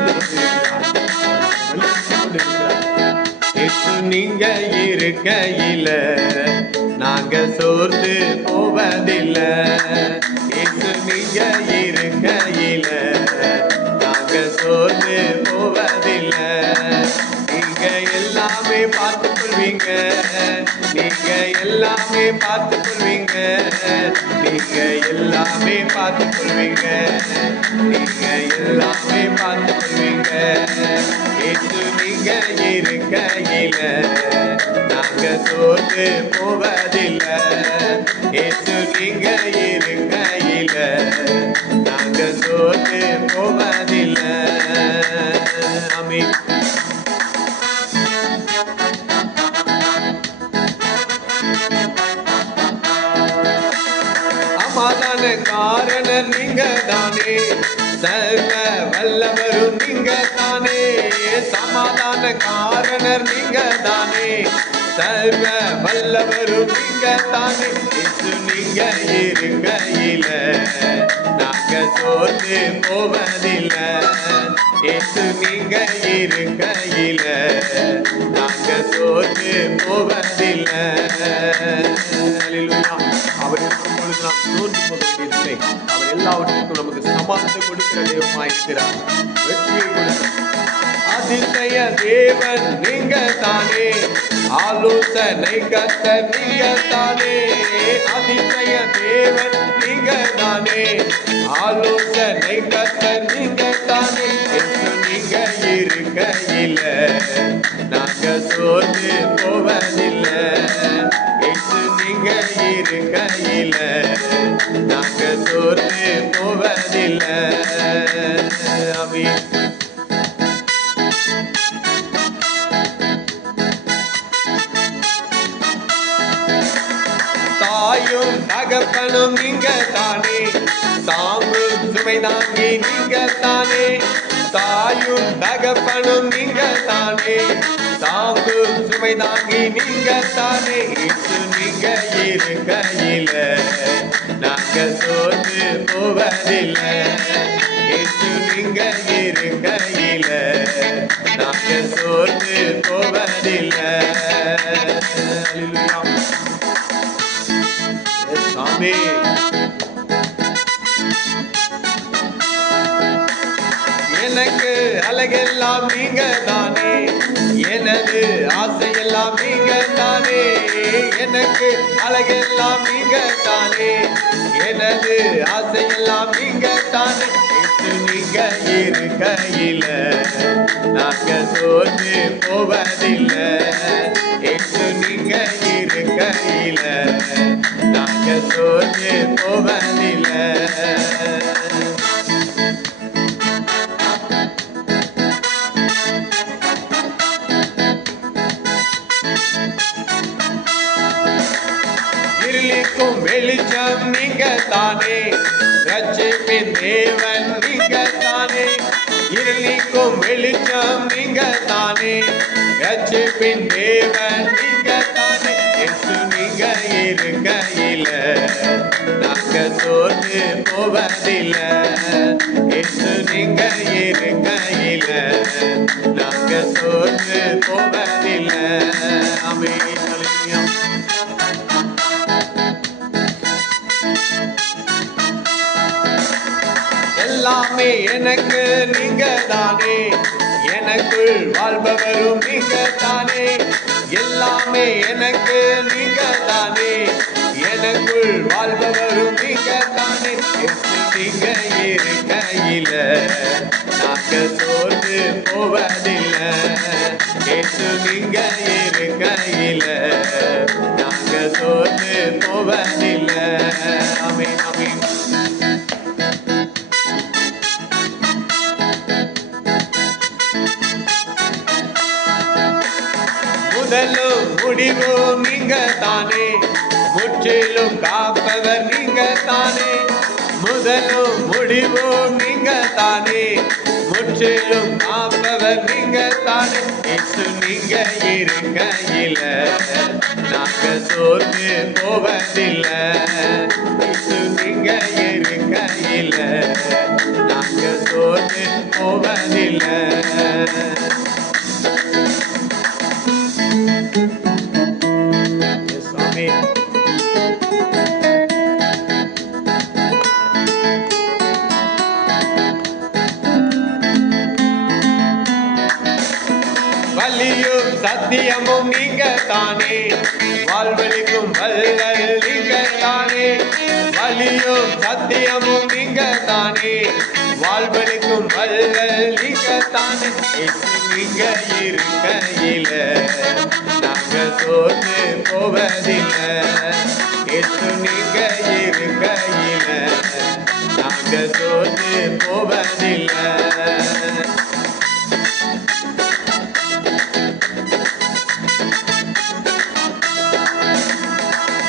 தொடர்ந்து கொண்டிருக்கிறார். இயேசு நீங்க இருக்கையில நாங்க சோர்ந்து போவதில்லை. இயேசு நீங்க இருக்கையில நாங்க சோர்ந்து போவதில்லை. நீங்க எல்லாமே பார்த்துக் கொள்வீங்க, நீங்க எல்லாமே பார்த்துக் கொள்வீங்க, நீங்க எல்லாமே பார்த்துக் கொள்வீங்க, நீங்க எல்லாமே பார்த்துக் கொள்வீங்க. இயேசு நீங்க இருக்கையில நாங்க சோர்ந்து போவதில்லை. இயேசு நீங்க இருக்கையில நாங்க சோர்ந்து போவதில்லை. ஆமென். சமாதான காரணர் நீங்க தானே, சர்வ வல்லவரும் நீங்க தானே. சமாதான காரணர் நீங்க தானே, சர்வ வல்லவரும் நீங்க தானே. இயேசு நீங்க இருக்கையில நாங்க சோர்ந்து போவதில்லை. இயேசு நீங்க இருக்கையில நாங்க சோர்ந்து போவதில்லை. அல்லேலூயா. அவர் இருக்கும் பொழுது நாம் சோர்ந்து போக வேண்டியதில்லை. அவர் எல்லாவற்றுக்கும் நமக்கு சமாதானத்தை கொடுக்கிற தெய்வமாய் இருக்கிறார். வெற்றியை கொடுக்கிறார். அதிசய தேவன் நீங்க தானே, ஆலோசனை கர்த்தர் நீங்க தானே. அதிசய தேவன் நீங்க தானே, ஆலோசனை கர்த்தர் நீங்க தானே. இயேசு நீங்க இருக்கையில நாங்க சோர்ந்து போவதில்லை. இயேசு நீங்க இருக்கையில நாங்க சோர்ந்து போவதில்லை. ஆமென். தாயும் தகப்பனும் நீங்க தானே, தாங்கும் சுமை தாங்கி நீங்க தானே. தாயும் தகப்பனும் நீங்க தானே, தாங்கும் சுமை தாங்கி நீங்க தானே. இயேசு நீங்க இருக்கையில நாங்க சோர்ந்து போவதில்லை. இயேசு நீங்க இருக்கையில நாங்க சோர்ந்து போவதில்லை. அல்லேலூயா. ஆமென். எனக்கு அழகெல்லாம் நீங்க தானே, எனது ஆசையெல்லாம் நீங்க தானே. எனக்கு அழகெல்லாம் நீங்க தானே, எனது ஆசையெல்லாம் நீங்க தானே. இயேசு நீங்க இருக்கையில நாங்க சோர்ந்து போவதில்லை. இயேசு நீங்க இருக்கையில நாங்க சோர்ந்து போவதில்லை. இருளிக்கும் வெளிச்சம் நீங்க தானே, ரட்சிப்பின் தேவன் நீங்க தானே. இருளிக்கும் வெளிச்சம் நீங்க தானே, ரட்சிப்பின் தேவன் நீங்க தானே. இயேசு நீங்க இருக்கையில நாங்க சோர்ந்து போவதில்லை. இயேசு நீங்க இருக்கையில நாங்க சோர்ந்து போவதில்லை. ஆமென். அல்லேலூயா. எல்லாமே எனக்கு நீங்க தானே, எனக்குள் வாழ்பவரும் நீங்க தானே. எல்லாமே எனக்கு நீங்க தானே, எனக்குள் வாழ்பவரும் நீங்க தானே. இயேசு நீங்க இருக்கையில நாங்க சோர்ந்து போவதில்லை. இயேசு நீங்க இருக்கையில நாங்க சோர்ந்து போவதில்லை. ஆமென். ஆமென். முதலும் முடிவும் நீங்க தானே, முற்றிலும் காப்பவர் நீங்க தானே. முதலும் முடிவும் நீங்க தானே, முற்றிலும் காப்பவர் நீங்க தானே. இயேசு நீங்க இருக்கையில நாங்க சோர்ந்து போவதில்லை. இயேசு நீங்க இருக்கையில நாங்க சோர்ந்து போவதில்லை. சாமி வலியும் சத்தியமும் நீங்க தானே, வாழ்வழிக்கும் வல்லல் நீங்க தானே. வலியும் சத்தியமும் நீங்க தானே, வாழ்வழிக்கும் வல்லல் நீங்க தானே. நீங்க இருக்கையில நாங்க சோர்ந்து போவதில்லை. நீங்க இருக்கையில நாங்க சோர்ந்து போவதில்லை.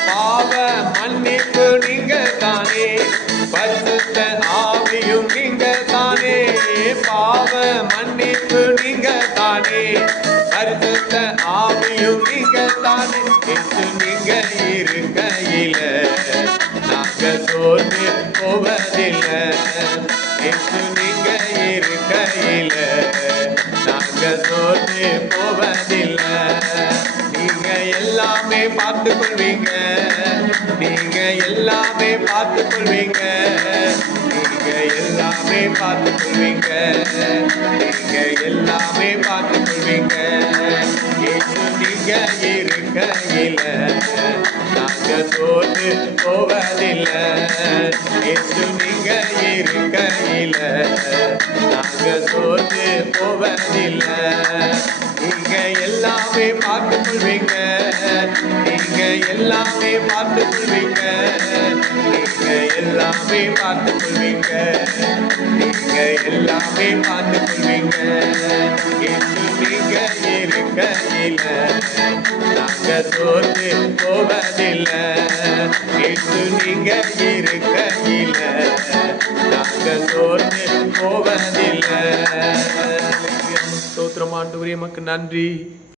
பாவ மன்னிப்பு நீங்க தானே, பரிசுத்த ஆவியும் நீங்க தானே. பாவ மன்னிப்பு நீங்க தானே, பரிசுத்த ஆவியும் நீங்க தானே. இயேசு நீங்க இருக்கையில நாங்க சோர்ந்து போவதில்லை. இயேசு நீங்க இருக்கையில நாங்க சோர்ந்து போவதில்லை. நீங்க எல்லாமே பார்த்துக் கொள்வீங்க, நீங்க எல்லாமே பார்த்துக் கொள்வீங்க, நீங்க எல்லாமே பார்த்துக் கொள்வீங்க, நீங்க எல்லாமே பார்த்துக் கொள்வீங்க. இயேசு நீங்க இருக்கையில நாங்க சோர்ந்து போவதில்லை. இயேசு நீங்க இருக்கையில நாங்க சோர்ந்து போவதில்லை. நீங்க எல்லாமே பார்த்துக் கொள்வீங்க, நீங்க எல்லாமே பார்த்துக் கொள்வீங்க, நீங்க எல்லாமே பார்த்துக் கொள்வீங்க, நீங்க எல்லாமே பார்த்துக் கொள்வீங்க. இயேசு நீங்க இருக்கையில நாங்க சோர்ந்து போவதில்லை. இயேசு நீங்க இருக்கையில நாங்க சோர்ந்து போவதில்லை. ஸ்தோத்திரம் ஆண்டவரே, உமக்கு நன்றி.